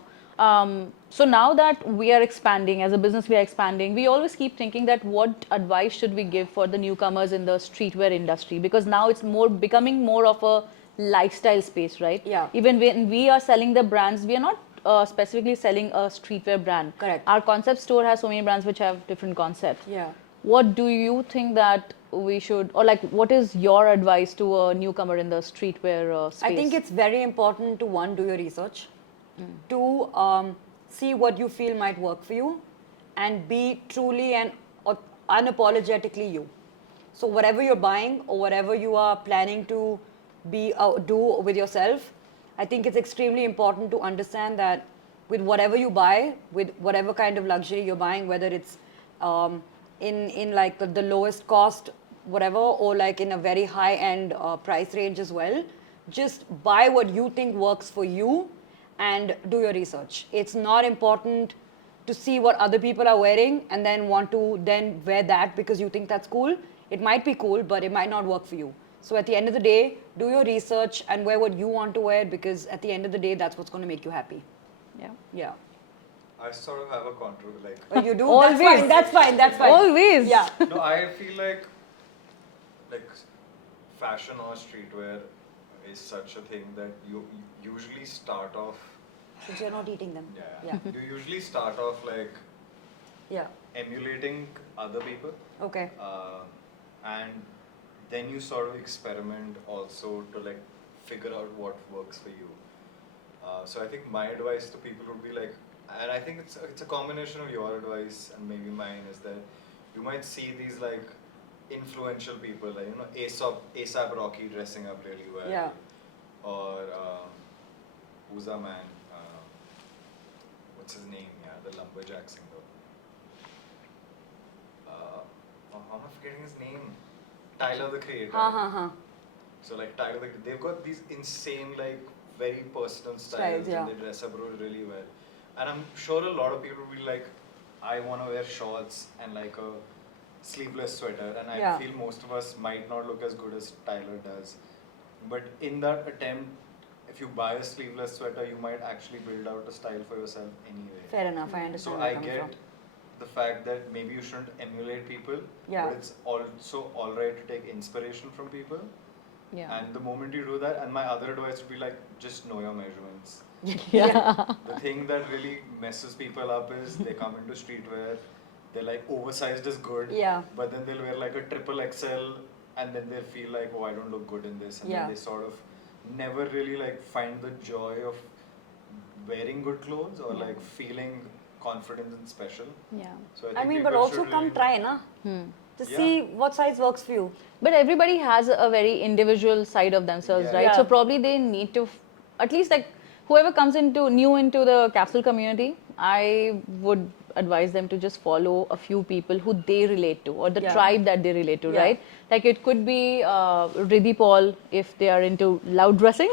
So now that we are expanding, as a business we are expanding, we always keep thinking that what advice should we give for the newcomers in the streetwear industry, because now it's becoming more of a lifestyle space, right? Yeah. Even when we are selling the brands, we are not specifically selling a streetwear brand. Correct. Our concept store has so many brands which have different concepts. Yeah. What do you think that we should, or like, what is your advice to a newcomer in the streetwear space? I think it's very important to one, do your research. Two, see what you feel might work for you, and be truly and unapologetically you. So whatever you're buying or whatever you are planning to do with yourself, I think it's extremely important to understand that with whatever you buy, with whatever kind of luxury you're buying, whether it's in like the lowest cost, whatever, or like in a very high end price range as well, just buy what you think works for you and do your research. It's not important to see what other people are wearing and then want to then wear that because you think that's cool. It might be cool, but it might not work for you. So at the end of the day, do your research and wear what you want to wear, because at the end of the day, that's what's going to make you happy. Yeah. Yeah. I sort of have a control like. Oh, you do? Always. That's fine. Always. Yeah. No, I feel like fashion or streetwear is such a thing that you usually start off. Since you're not eating them. Yeah. You usually start off like Yeah. emulating other people, Okay. and then you sort of experiment also to like figure out what works for you. So I think my advice to people would be like, and I think it's a combination of your advice and maybe mine, is that you might see these like influential people, like ASAP Rocky dressing up really well, Yeah. or who's that man? What's his name? Yeah, the lumberjack singer. I'm not forgetting his name. Tyler the Creator. So like Tyler, they've got these insane like very personal styles, yeah. and they dress up really well. And I'm sure a lot of people will be like, I want to wear shorts and like a sleeveless sweater, and I Yeah. feel most of us might not look as good as Tyler does. But in that attempt, if you buy a sleeveless sweater, you might actually build out a style for yourself anyway. Fair enough, I understand So where I you're coming get from. the fact that maybe you shouldn't emulate people, Yeah. but it's also alright to take inspiration from people. Yeah. And the moment you do that, and my other advice would be like, just know your measurements. Yeah. The thing that really messes people up is they come into streetwear, they're like oversized is good, Yeah. but then they'll wear like a triple XL, and then they feel like, oh, I don't look good in this, and Yeah. then they sort of never really like find the joy of wearing good clothes or like feeling confident and special. Yeah. So I think mean, but people also should come really- try, na? To Yeah. see what size works for you. But everybody has a very individual side of themselves, Yeah. right? Yeah. So probably they need to, at least like whoever comes new into the capsule community, I would advise them to just follow a few people who they relate to, or the Yeah. tribe that they relate to, Yeah. right? Like it could be Ridhhi Paul if they are into loud dressing,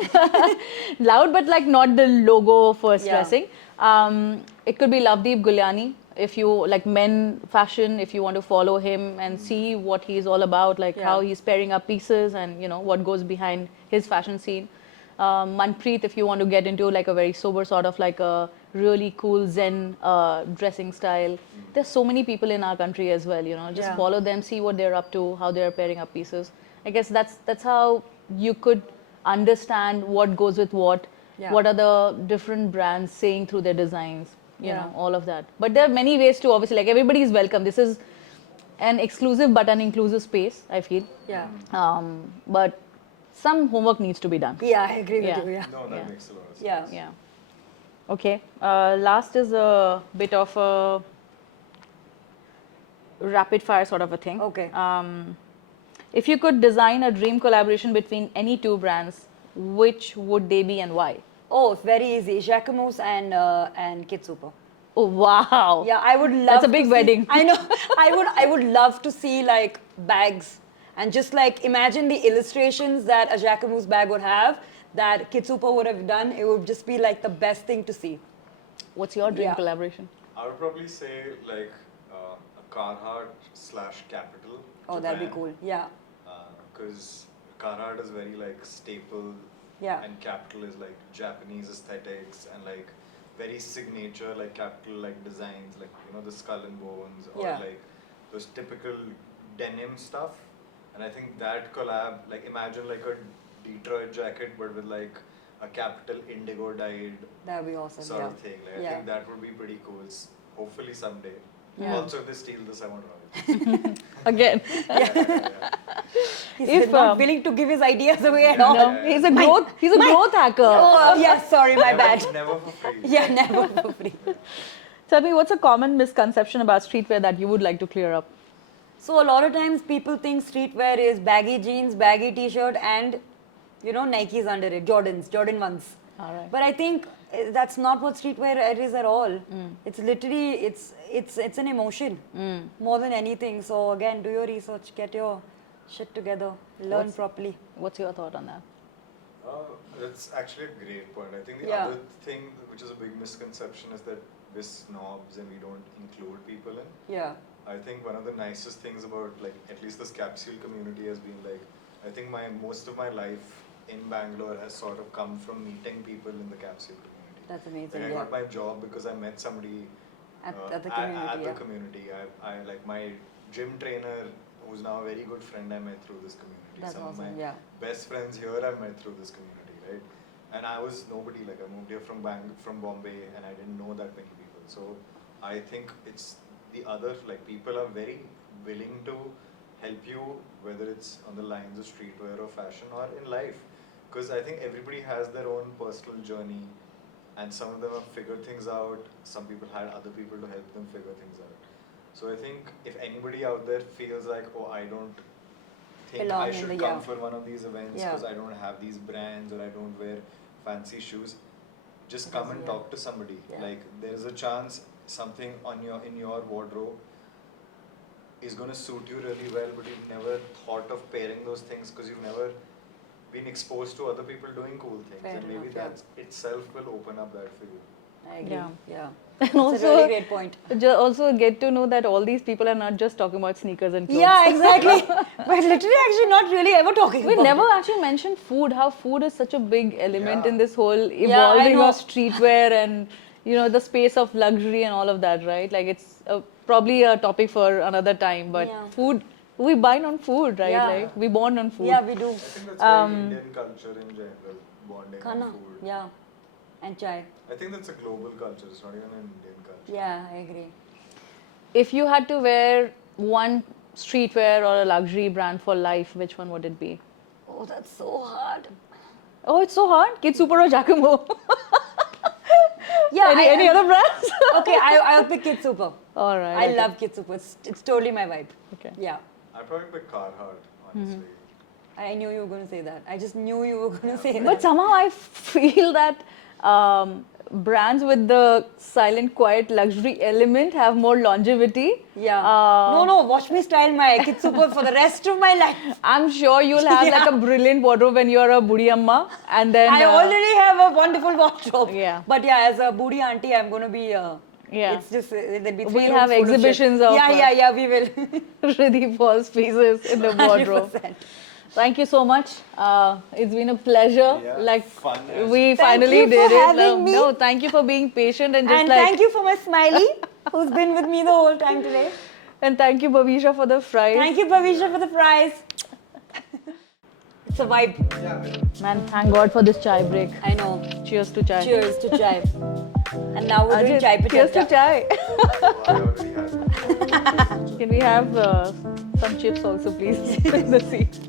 loud but like not the logo first Yeah. dressing. It could be Lovedeep Guliani if you like men fashion, if you want to follow him and see what he's all about, like Yeah. how he's pairing up pieces and what goes behind his fashion scene. Manpreet, if you want to get into like a very sober sort of like a really cool Zen dressing style. There's so many people in our country as well, just Yeah. follow them, see what they're up to, how they're pairing up pieces. I guess that's how you could understand what goes with what. Yeah. What are the different brands saying through their designs, Yeah. all of that. But there are many ways to, obviously, like everybody is welcome. This is an exclusive but an inclusive space, I feel. Yeah. But some homework needs to be done. Yeah, I agree with Yeah. you. Yeah. No, that Yeah. makes a lot of sense. Yeah. Yeah. Okay. Last is a bit of a rapid fire sort of a thing. Okay. If you could design a dream collaboration between any two brands, which would they be and why? Oh, very easy. Jacquemus and Kid Super. Oh, wow. Yeah, I would love. That's a big to see- wedding. I know. I would love to see like bags and just like imagine the illustrations that a Jacquemus bag would have that Kid Super would have done. It would just be like the best thing to see. What's your dream Yeah. collaboration? I would probably say like a Carhartt/Capital. Oh, that'd be Japan. cool. Yeah. Because Carhartt is very like staple, Yeah. and Capital is like Japanese aesthetics and like very signature like Capital like designs, like the skull and bones, or Yeah. like those typical denim stuff. And I think that collab, like imagine like a Detroit jacket but with like a Capital indigo dyed That'd be awesome. sort yeah. of thing. Like, I Yeah. think that would be pretty cool. Hopefully someday. Yeah. Also, if they steal this, I want to Again. He's If, not willing to give his ideas away at all. No, he's a growth hacker. Oh, yeah, sorry, my bad. Never for free. Yeah, never for free. Tell me, what's a common misconception about streetwear that you would like to clear up? So a lot of times people think streetwear is baggy jeans, baggy t-shirt and Nikes under it, Jordan 1s. All right. But I think that's not what streetwear is at all. It's literally it's an emotion more than anything. So again, do your research, get your shit together, learn properly. What's your thought on that? That's actually a great point. I think the Yeah. other thing, which is a big misconception, is that we're snobs and we don't include people in. Yeah. I think one of the nicest things about like at least this capsule community has been like, I think most of my life in Bangalore has sort of come from meeting people in the capsule community. That's amazing. Like I Yeah. got my job because I met somebody At the community. At the Yeah. community. I like my gym trainer, who's now a very good friend, I met through this community. That's Some awesome. of my Yeah. best friends here I met through this community, right? And I was nobody. Like I moved here from Bombay, and I didn't know that many people. So I think it's the other, like people are very willing to help you, whether it's on the lines of streetwear or fashion or in life. because I think everybody has their own personal journey, and some of them have figured things out. Some people had other people to help them figure things out. So I think if anybody out there feels like, oh, I don't think Belong I in should the- come yeah. for one of these events Yeah. because I don't have these brands or I don't wear fancy shoes, just come and Yeah. talk to somebody. Yeah. Like there is a chance something in your wardrobe is going to suit you really well, but you've never thought of pairing those things because you've never been exposed to other people doing cool things, Fair and maybe enough, yeah. that itself will open up that for you. I agree. Yeah. Yeah. And It's a also, really great point. also get to know that all these people are not just talking about sneakers and clothes. Yeah, exactly. But literally, actually, not really ever talking We about never it. actually mentioned food, how food is such a big element Yeah. in this whole I evolving know. of streetwear and, you know, the space of luxury and all of that, right? Like it's probably a topic for another time, but Yeah. food, we bind on food, right? Yeah. Like we bond on food. Yeah, we do. I think that's very Indian culture in general, bonding Khana. on food. Yeah. And chai. I think that's a global culture, it's not even an Indian culture. Yeah, I agree. If you had to wear one streetwear or a luxury brand for life, which one would it be? Oh, that's so hard. Oh, it's so hard. Kid Super or Giacomo? Yeah. any other brands? Okay, I'll pick Kid Super. All right. I okay. love Kid Super. It's totally my vibe. Okay. Yeah. I'd probably pick Carhartt, honestly. I knew you were going to say that. I just knew you were going to say that. But somehow I feel that brands with the silent, quiet luxury element have more longevity. Yeah. Uh, No, watch me style my Kid Super for the rest of my life. I'm sure you'll have like a brilliant wardrobe when you're a budi amma, and then I already have a wonderful wardrobe. Yeah. But yeah, as a booty auntie, I'm going to be. Yeah. It's just there'll be 3 We'll rooms have full of shit. exhibitions of, Yeah, we will. Ridhhi Paul's pieces in the wardrobe. 100%. Thank you so much. It's been a pleasure. Yeah, like fun. we Thank finally you for did it. having me. No, thank you for being patient and just And like. thank you for my smiley, who's been with me the whole time today. And thank you, Bhavisha, for the fries. Thank you, Bhavisha, for the prize. It's a vibe. Man, thank God for this chai break. I know. Cheers to chai. Cheers to chai. And now we're doing Ajit, chai pe cheers to chapcha. chai. I already had. Can we have some chips also, please? In the seat.